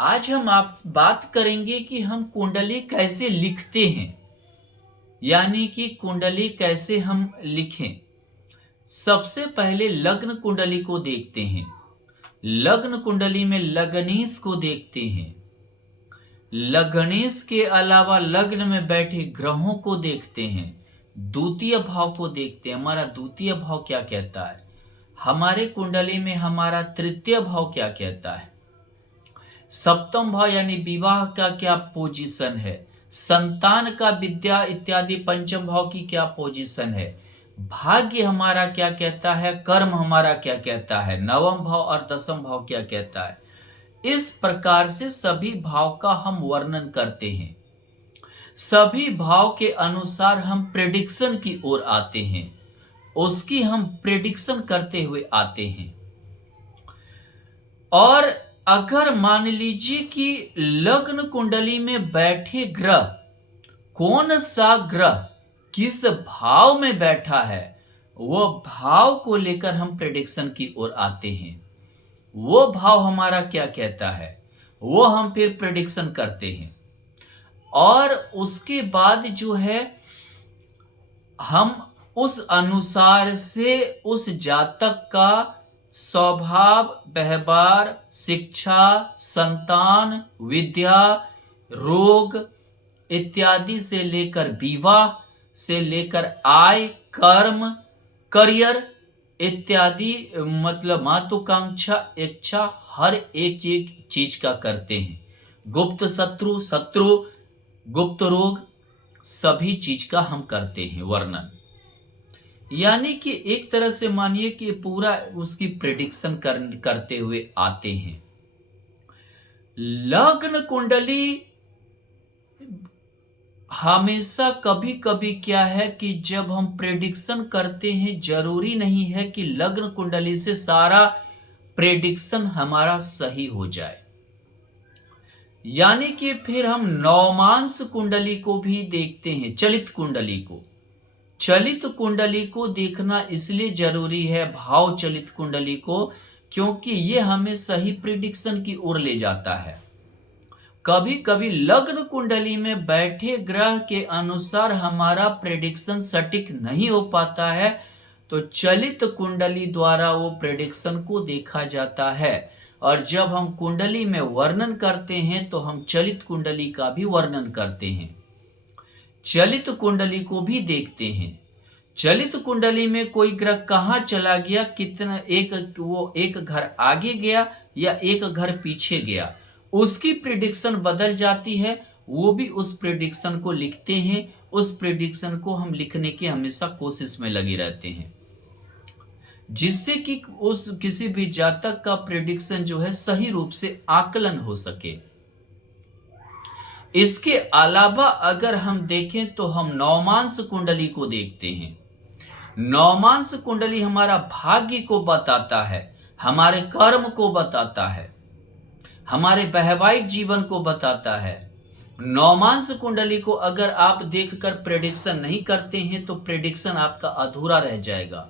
आज हम आप बात करेंगे कि हम कुंडली कैसे लिखते हैं, यानी कि कुंडली कैसे हम लिखें। सबसे पहले लग्न कुंडली को देखते हैं। लग्न कुंडली में लग्नेश को देखते हैं। लग्नेश के अलावा लग्न में बैठे ग्रहों को देखते हैं। द्वितीय भाव को देखते हैं। हमारा द्वितीय भाव क्या कहता है, हमारे कुंडली में हमारा तृतीय भाव क्या कहता है, सप्तम भाव यानी विवाह का क्या पोजीशन है, संतान का विद्या इत्यादि पंचम भाव की क्या पोजीशन है, भाग्य हमारा क्या कहता है, कर्म हमारा क्या कहता है, नवम भाव और दसम भाव क्या कहता है। इस प्रकार से सभी भाव का हम वर्णन करते हैं। सभी भाव के अनुसार हम प्रेडिक्शन की ओर आते हैं, उसकी हम प्रेडिक्शन करते हुए आते हैं। और अगर मान लीजिए कि लग्न कुंडली में बैठे ग्रह, कौन सा ग्रह किस भाव में बैठा है, वो भाव को लेकर हम प्रेडिक्शन की ओर आते हैं। वो भाव हमारा क्या कहता है, वो हम फिर प्रेडिक्शन करते हैं। और उसके बाद जो है हम उस अनुसार से उस जातक का स्वभाव, व्यवहार, शिक्षा, संतान, विद्या, रोग इत्यादि से लेकर विवाह से लेकर आय, कर्म, करियर इत्यादि, मतलब महत्वाकांक्षा, इच्छा, हर एक चीज का करते हैं। गुप्त शत्रु, गुप्त रोग, सभी चीज का हम करते हैं वर्णन। यानी कि एक तरह से मानिए कि पूरा उसकी प्रेडिक्शन करते हुए आते हैं। लग्न कुंडली हमेशा कभी कभी क्या है कि जब हम प्रेडिक्शन करते हैं, जरूरी नहीं है कि लग्न कुंडली से सारा प्रेडिक्शन हमारा सही हो जाए। यानी कि फिर हम नवमांश कुंडली को भी देखते हैं, चलित कुंडली को। चलित कुंडली को देखना इसलिए जरूरी है, भाव चलित कुंडली को, क्योंकि ये हमें सही प्रिडिक्शन की ओर ले जाता है। कभी कभी लग्न कुंडली में बैठे ग्रह के अनुसार हमारा प्रेडिक्शन सटीक नहीं हो पाता है, तो चलित कुंडली द्वारा वो प्रेडिक्शन को देखा जाता है। और जब हम कुंडली में वर्णन करते हैं तो हम चलित कुंडली का भी वर्णन करते हैं, चलित कुंडली को भी देखते हैं। चलित कुंडली में कोई ग्रह कहाँ चला गया, कितना एक घर आगे गया या एक घर पीछे गया, उसकी प्रिडिक्शन बदल जाती है। वो भी उस प्रिडिक्शन को लिखते हैं। उस प्रिडिक्शन को हम लिखने की हमेशा कोशिश में लगे रहते हैं, जिससे कि उस किसी भी जातक का प्रिडिक्शन जो है सही रूप से आकलन हो सके। इसके अलावा अगर हम देखें तो हम नवमांश कुंडली को देखते हैं। नवमांश कुंडली हमारा भाग्य को बताता है, हमारे कर्म को बताता है, हमारे वैवाहिक जीवन को बताता है। नवमांश कुंडली को अगर आप देखकर प्रेडिक्शन नहीं करते हैं तो प्रेडिक्शन आपका अधूरा रह जाएगा।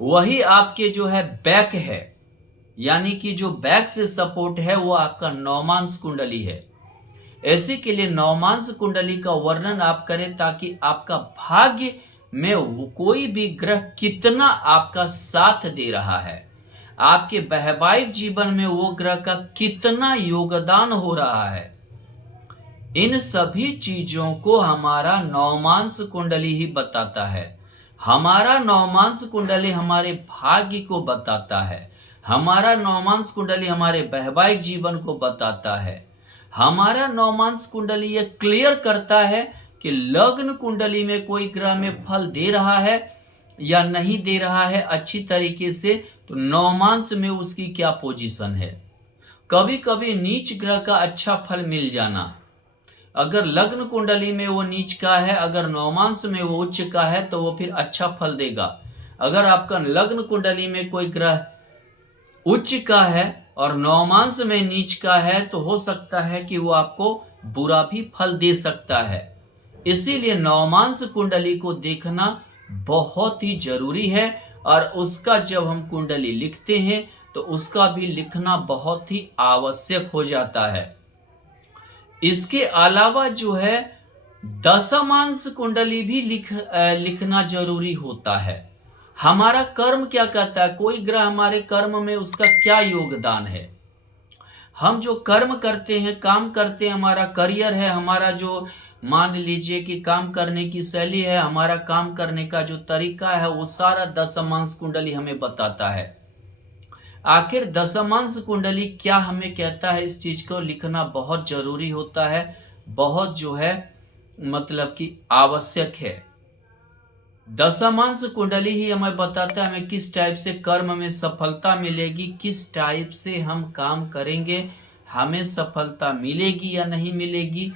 वही आपके जो है बैक है, यानी कि जो बैक से सपोर्ट है, वो आपका नवमांश कुंडली है। ऐसे के लिए नवमांश कुंडली का वर्णन आप करें ताकि आपका भाग्य में कोई भी ग्रह कितना आपका साथ दे रहा है, आपके वैवाहिक जीवन में वो ग्रह का कितना योगदान हो रहा है, इन सभी चीजों को हमारा नवमांश कुंडली ही बताता है। हमारा नवमांश कुंडली हमारे भाग्य को बताता है, हमारा नवमांश कुंडली हमारे वैवाहिक जीवन को बताता है। हमारा नवमांश कुंडली यह क्लियर करता है कि लग्न कुंडली में कोई ग्रह में फल दे रहा है या नहीं दे रहा है अच्छी तरीके से, तो नवमांश में उसकी क्या पोजीशन है। कभी कभी नीच ग्रह का अच्छा फल मिल जाना, अगर लग्न कुंडली में वो नीच का है, अगर नवमांश में वो उच्च का है तो वो फिर अच्छा फल देगा। अगर आपका लग्न कुंडली में कोई ग्रह उच्च का है और नवमांश में नीच का है तो हो सकता है कि वो आपको बुरा भी फल दे सकता है। इसीलिए नवमांश कुंडली को देखना बहुत ही जरूरी है। और उसका जब हम कुंडली लिखते हैं तो उसका भी लिखना बहुत ही आवश्यक हो जाता है। इसके अलावा जो है दशमांश कुंडली भी लिखना जरूरी होता है। हमारा कर्म क्या कहता है, कोई ग्रह हमारे कर्म में उसका क्या योगदान है। हम जो कर्म करते हैं, काम करते हैं, हमारा करियर है, हमारा जो मान लीजिए कि काम करने की शैली है, हमारा काम करने का जो तरीका है, वो सारा दशमांश कुंडली हमें बताता है। आखिर दशमांश कुंडली क्या हमें कहता है, इस चीज को लिखना बहुत जरूरी होता है, बहुत जो है मतलब कि आवश्यक है। दशमांश कुंडली ही हमें बताता है हमें किस टाइप से कर्म में सफलता मिलेगी, किस टाइप से हम काम करेंगे, हमें सफलता मिलेगी या नहीं मिलेगी।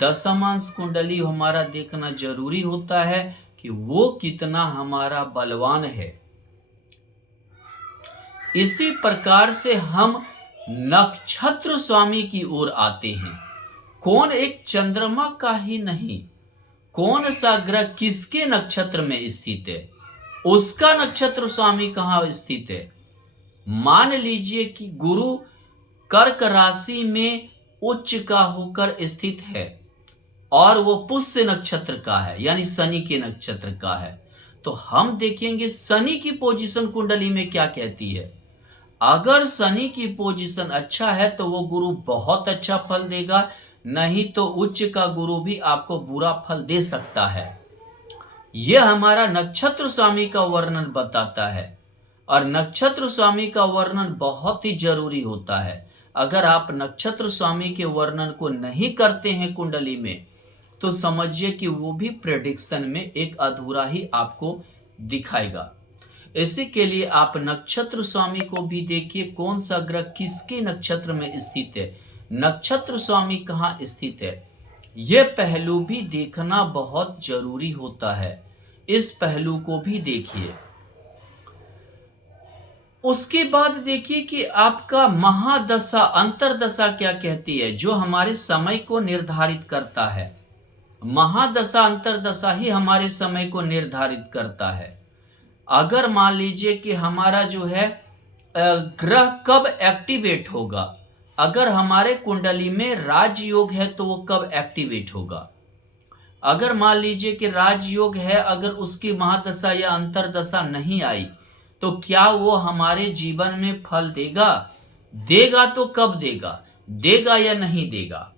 दशमांश कुंडली हमारा देखना जरूरी होता है कि वो कितना हमारा बलवान है। इसी प्रकार से हम नक्षत्र स्वामी की ओर आते हैं। कौन, एक चंद्रमा का ही नहीं, कौन सा ग्रह किसके नक्षत्र में स्थित है, उसका नक्षत्र स्वामी कहां स्थित है। मान लीजिए कि गुरु कर्क राशि में उच्च का होकर स्थित है और वो पुष्य नक्षत्र का है, यानी शनि के नक्षत्र का है, तो हम देखेंगे शनि की पोजीशन कुंडली में क्या कहती है। अगर शनि की पोजीशन अच्छा है तो वो गुरु बहुत अच्छा फल देगा, नहीं तो उच्च का गुरु भी आपको बुरा फल दे सकता है। यह हमारा नक्षत्र स्वामी का वर्णन बताता है, और नक्षत्र स्वामी का वर्णन बहुत ही जरूरी होता है। अगर आप नक्षत्र स्वामी के वर्णन को नहीं करते हैं कुंडली में, तो समझिए कि वो भी प्रेडिक्शन में एक अधूरा ही आपको दिखाएगा। इसी के लिए आप नक्षत्र स्वामी को भी देखिए, कौन सा ग्रह किसके नक्षत्र में स्थित है, नक्षत्र स्वामी कहाँ स्थित है, यह पहलू भी देखना बहुत जरूरी होता है। इस पहलू को भी देखिए। उसके बाद देखिए कि आपका महादशा अंतरदशा क्या कहती है, जो हमारे समय को निर्धारित करता है। महादशा अंतरदशा ही हमारे समय को निर्धारित करता है। अगर मान लीजिए कि हमारा जो है ग्रह कब एक्टिवेट होगा, अगर हमारे कुंडली में राजयोग है तो वो कब एक्टिवेट होगा। अगर मान लीजिए कि राजयोग है, अगर उसकी महादशा या अंतरदशा नहीं आई, तो क्या वो हमारे जीवन में फल देगा, देगा तो कब देगा, देगा या नहीं देगा।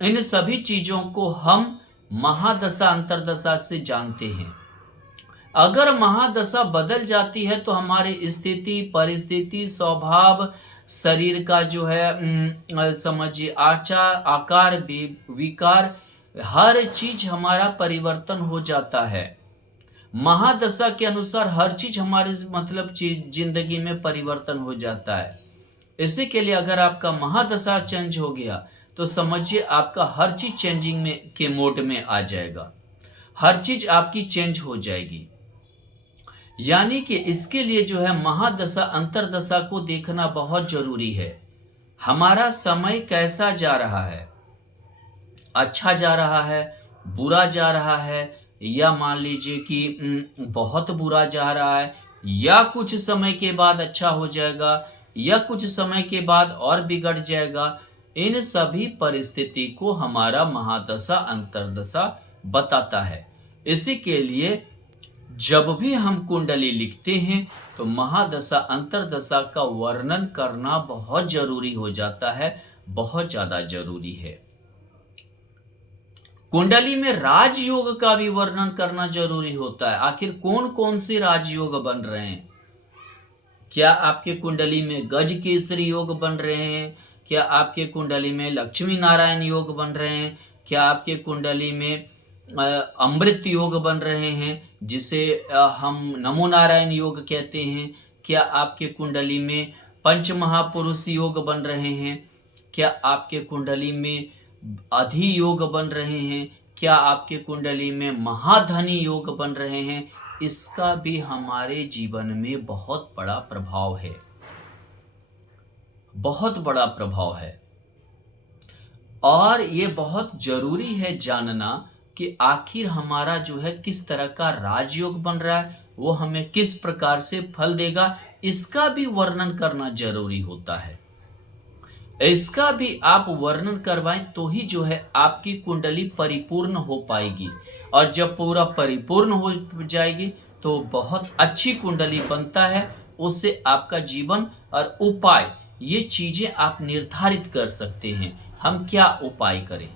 इन सभी चीजों को हम महादशा अंतरदशा से जानते हैं। अगर महादशा बदल जाती है तो हमारी स्थिति, परिस्थिति, स्वभाव, शरीर का जो है समझिए आकार, विकार, हर चीज हमारा परिवर्तन हो जाता है। महादशा के अनुसार हर चीज हमारे मतलब जिंदगी में परिवर्तन हो जाता है। इसी के लिए अगर आपका महादशा चेंज हो गया तो समझिए आपका हर चीज चेंजिंग में के मोड में आ जाएगा, हर चीज आपकी चेंज हो जाएगी। यानी कि इसके लिए जो है महादशा अंतरदशा को देखना बहुत जरूरी है। हमारा समय कैसा जा रहा है, अच्छा जा रहा है, बुरा जा रहा है, या मान लीजिए कि बहुत बुरा जा रहा है, या कुछ समय के बाद अच्छा हो जाएगा, या कुछ समय के बाद और बिगड़ जाएगा। इन सभी परिस्थिति को हमारा महादशा अंतरदशा बताता है। इसी के लिए जब भी हम कुंडली लिखते हैं तो महादशा अंतरदशा का वर्णन करना बहुत जरूरी हो जाता है, बहुत ज्यादा जरूरी है। कुंडली में राजयोग का भी वर्णन करना जरूरी होता है। आखिर कौन कौन से राजयोग बन रहे हैं, क्या आपके कुंडली में गज केसरी योग बन रहे हैं, क्या आपके कुंडली में लक्ष्मी नारायण योग बन रहे हैं, क्या आपके कुंडली में अमृत योग बन रहे हैं जिसे हम नमो नारायण योग कहते हैं, क्या आपके कुंडली में पंच महापुरुष योग बन रहे हैं, क्या आपके कुंडली में अधि योग बन रहे हैं, क्या आपके कुंडली में महाधनी योग बन रहे हैं। इसका भी हमारे जीवन में बहुत बड़ा प्रभाव है, बहुत बड़ा प्रभाव है। और ये बहुत जरूरी है जानना कि आखिर हमारा जो है किस तरह का राजयोग बन रहा है, वो हमें किस प्रकार से फल देगा, इसका भी वर्णन करना जरूरी होता है। इसका भी आप वर्णन करवाएं तो ही जो है आपकी कुंडली परिपूर्ण हो पाएगी। और जब पूरा परिपूर्ण हो जाएगी तो बहुत अच्छी कुंडली बनता है। उससे आपका जीवन और उपाय, ये चीजें आप निर्धारित कर सकते हैं हम क्या उपाय करें,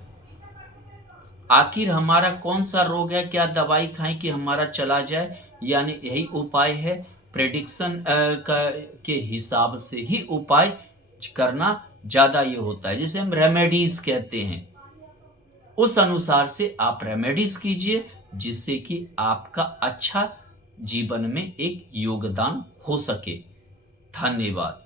आखिर हमारा कौन सा रोग है, क्या दवाई खाएं कि हमारा चला जाए। यानी यही उपाय है। प्रेडिक्शन के हिसाब से ही उपाय करना ज्यादा ये होता है, जिसे हम रेमेडीज कहते हैं। उस अनुसार से आप रेमेडीज कीजिए जिससे कि आपका अच्छा जीवन में एक योगदान हो सके। धन्यवाद।